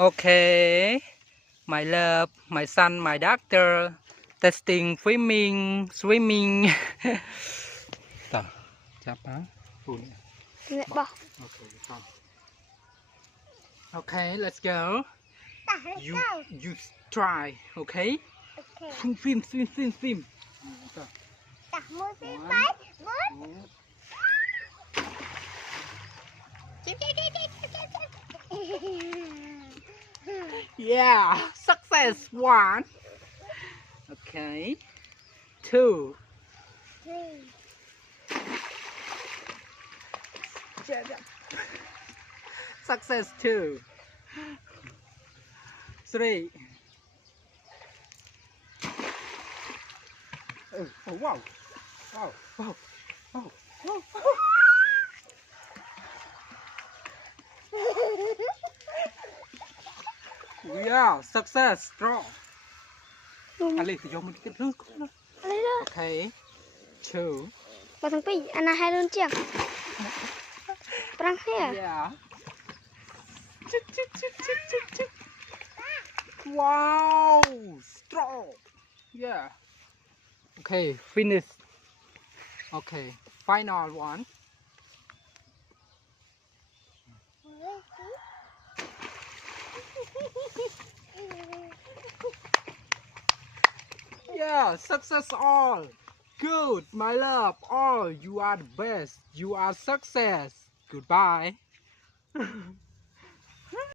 Okay, my love, my son, my doctor, testing, swimming. Tao, chắp hả? Mẹ bỏ. Okay, let's go. Let's You go. you try, okay? Okay. Swim. Đặt mua phim One, bánh. two. Yeah, success one. Okay, two. Success two. Three. Oh wow. Yeah, success draw. Ali thì dùng mình cái thứ. Lấy đó. Okay, two. Bà thằng Pi, anh hai luôn chưa? Perang here. Yeah. Wow, straw. Yeah. Okay, finish. Okay, final one. Yeah, success all. Good, my love. All, you are the best. You are success. Goodbye.